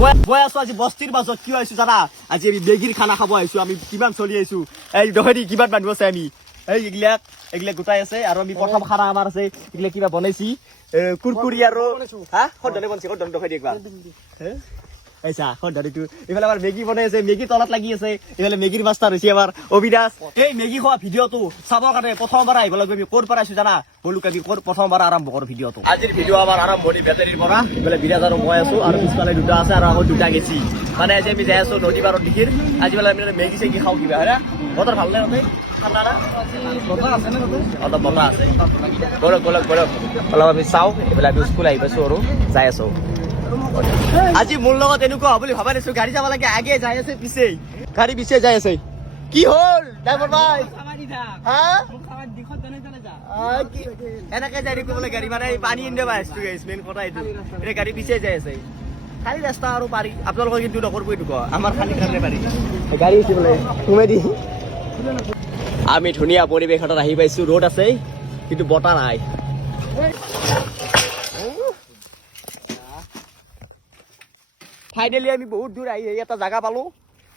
মই আছো আজি বস্তিৰ মাজত কিয় আহিছো জানা আজি আমি মেগীৰ খানা খাব আহিছো আমি কিমান চলি আহিছো এই দহৰি কিমান মানুহ আছে আমি এইগিলাক গোটাই আছে আৰু আমি প্ৰথম খানা আমাৰ আছে এইগিলাক কিবা বনাইছি কুৰকুৰি আৰু হা খৰদলে বনছি খৰদলে দখাই দি একবাৰ এইছা খৰদলেটো ইফালে আমাৰ মেগী বনাই আছে মেগী তলত লাগি আছে ইফালে মেগীৰ মাষ্টাৰ হৈছে আমাৰ অবিনাশ এই মেগী খোৱা ভিডিঅ'টো চাবৰ কাৰণে প্ৰথমবাৰ আহিব লাগিব আমি ক'ৰ পৰা আহিছো জানা বলুক আমি ক'ৰ প্ৰথমবাৰ আৰম্ভ কৰোঁ ভিডিঅ'টো আজিৰ ভিডিঅ' আমাৰ আৰম্ভণি বেটেৰীৰ পৰা ইফালে বিৰাজ আৰু মই আছো আৰু পিছফালে দুটা আছে আৰু আকৌ দুটা গেছি মানে আজি আমি যাই আছো নদী পাৰত দিশিৰ আজি বোলে আমি মেগী চেগী খাওঁ কিবা হয় না বতৰ ভাল নে তাতে ঠাণ্ডা না বতৰ আছে নে তাতে অলপ বতৰ আছে বলক অলপ আমি চাওঁ এইফালে আমি স্কুল আহি পাইছো আৰু যাই আছো আজি মোৰ লগত এনেকুৱা হ'ব বুলি ভাবা নাছিলো গাড়ী যাব লাগে আগে যাই আছে পিছে গাড়ী পিছে যাই আছে কি হ'ল ড্ৰাইভাৰ ভাই হা এনেকে যাই দেখো বোলে গাড়ী মানে পানী ইণ্ডিয়া পাই আছো মেইন কথা এইটো এতিয়া গাড়ী পিছে যাই আছে খালি ৰাস্তা আৰু পাৰি আপোনালোকৰ কিন্তু নকৰিব এইটো আমাৰ খালি কাৰণে পাৰি গাড়ী আছে বোলে সোমাই দি আমি ধুনীয়া পৰিৱেশত আহি পাইছো ৰ'দ আছে কিন্তু বতাহ নাই ফাইনেলি আমি বহুত দূৰ আহি এটা জায়গা পালো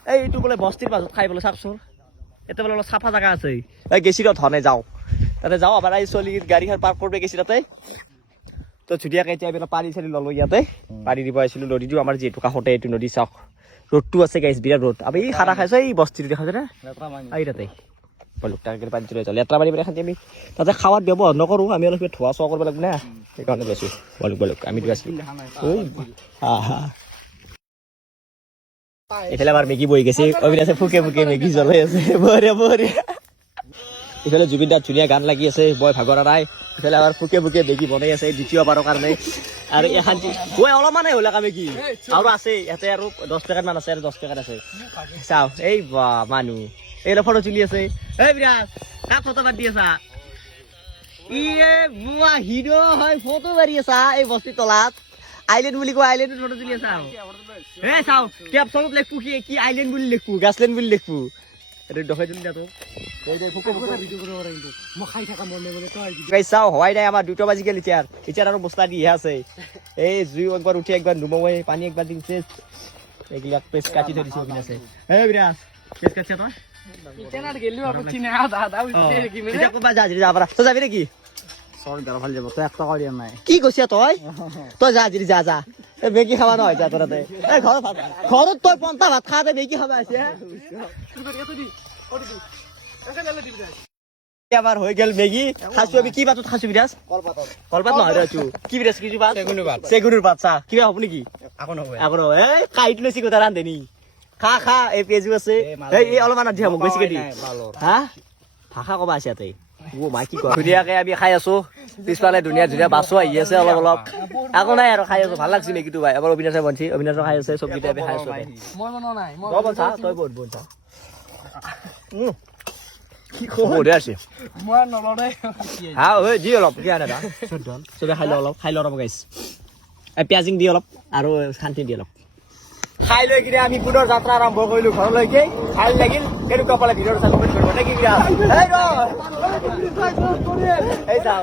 এইটো বোলে বস্তিৰ মাজত খাই বোলে চাওকচোন এটা বোলে অলপ চাফা জায়গা আছে এই গেছি ধনে যাওঁ তাতে যাওঁ আবার এই চলি গাড়ীখন পাৰ্ক কৰিব গেছি তাতে তো ধুনীয়াকৈ এতিয়া আমি পানী চানী ল'লোঁ ইয়াতে পানী দিব আহিছিলোঁ নদীটো আমাৰ যিহেতু কাষতে এইটো নদী চাওক ৰ'দটো আছে গাইছ বিৰাট ৰ'দ আমি এই খানা খাইছোঁ এই বস্তিটো দেখা যায় না এই তাতে বলক তাকে পানীটো লৈ যাওঁ লেতেৰা পানী পেলাই খান্দি আমি তাতে খাৱাত ব্যৱহাৰ নকৰোঁ আমি অলপ ধোৱা চোৱা কৰিব লাগিব না সেইকাৰণে গৈছোঁ বলক আমি আছোঁ এইফালে আমাৰ মেগী বহি গৈছে অবিনাশে ফুকে মেগী জ্বলাই আছে বঢ়িয়া ইফালে জুবিন দাৰ ধুনীয়া গান লাগি আছে বয় ভাগৰা নাই ইফালে আমাৰ ফুকে মেগী বনাই আছে দ্বিতীয়বাৰৰ কাৰণে আৰু এখন অলপমানে হ'লে কামে কি আৰু আছে ইয়াতে আৰু 10 পেকেট মান আছে আৰু 10 পেকেট আছে চাও এই বা মানুহ এই ফটো তুলি আছে এই বিৰাজ কাক ফটো মাৰি আছা ইয়ে বুৱা হিৰো হয় ফটো মাৰি আছা এই বস্তি তলাত আইলেণ্ড বুলি কয় আইলেণ্ড ফটো তুলি আছা হে চাও কেপচনত লিখবো কি আইলেণ্ড বুলি লিখবো গাছলেণ্ড বুলি লিখবো এটা দেখাই দিম না তো হওয়াই নাই আমার 2টা বাজি গেল ইচার আর বস্তা দিয়ে আছে এই জুই একবার উঠে একবার নুমাই পানি একবার দিছে এগুলা পেস কাটি ধরে দিছে আছে এই বিরাজ পেস কাটছে তো ইতেনার গেলু আপু চিনে আদা উঠে কি মেরে এটা কোবা যাজি যাবরা তো যাবি নাকি সরি বেলা ভাল যাব তো 1 টাকা দিয়া নাই কি কইছিস তুই যাজি যা এই মেগি খাওয়া নয় যা তোরাতে এই ঘরত তুই পন্তা ভাত খাতে মেগি খাবা আছে আবার হয়ে গেল মেগি খাসু আমি কি পাতত খাসু বিরাজ কলপাত নহয় রাচু কি বিরাজ কিছু পাত সেগুনের পাত চা কি হবে নাকি এখন এই কাইট লইছি কথা রান্ধেনি খা এই পেজু আছে এই অলপমান দিয়া মোক বেছিকে দি হা ভাষা কবা আছে তাই ও মা কি কয় ধুনীয়াকে আমি খাই আছো পিছফালে ধুনীয়া বাছো আহি আছে অলপ আকৌ নাই আৰু খাই আছো ভাল লাগছে মেগিটো ভাই এবাৰ অবিনাশে বনছি অবিনাশে খাই আছে চব গিটা খাই আছো মই বনোৱা নাই মই বনছা তই বনছা কি খবৰ আছে মই নলৰে হা ঐ দি অলপ কি আনে দা চবে খাই ল অলপ গাইছ এই পিয়াজিং দি অলপ আৰু শান্তি দি অলপ খাই লৈ কিনে আমি পুনৰ যাত্ৰা আৰম্ভ কৰিলো ঘৰলৈকে খাই লাগিল কেনেকুৱা পালে ভিডিঅ'টো চাই কমেণ্ট কৰিব নেকি বিৰাজ এই যাও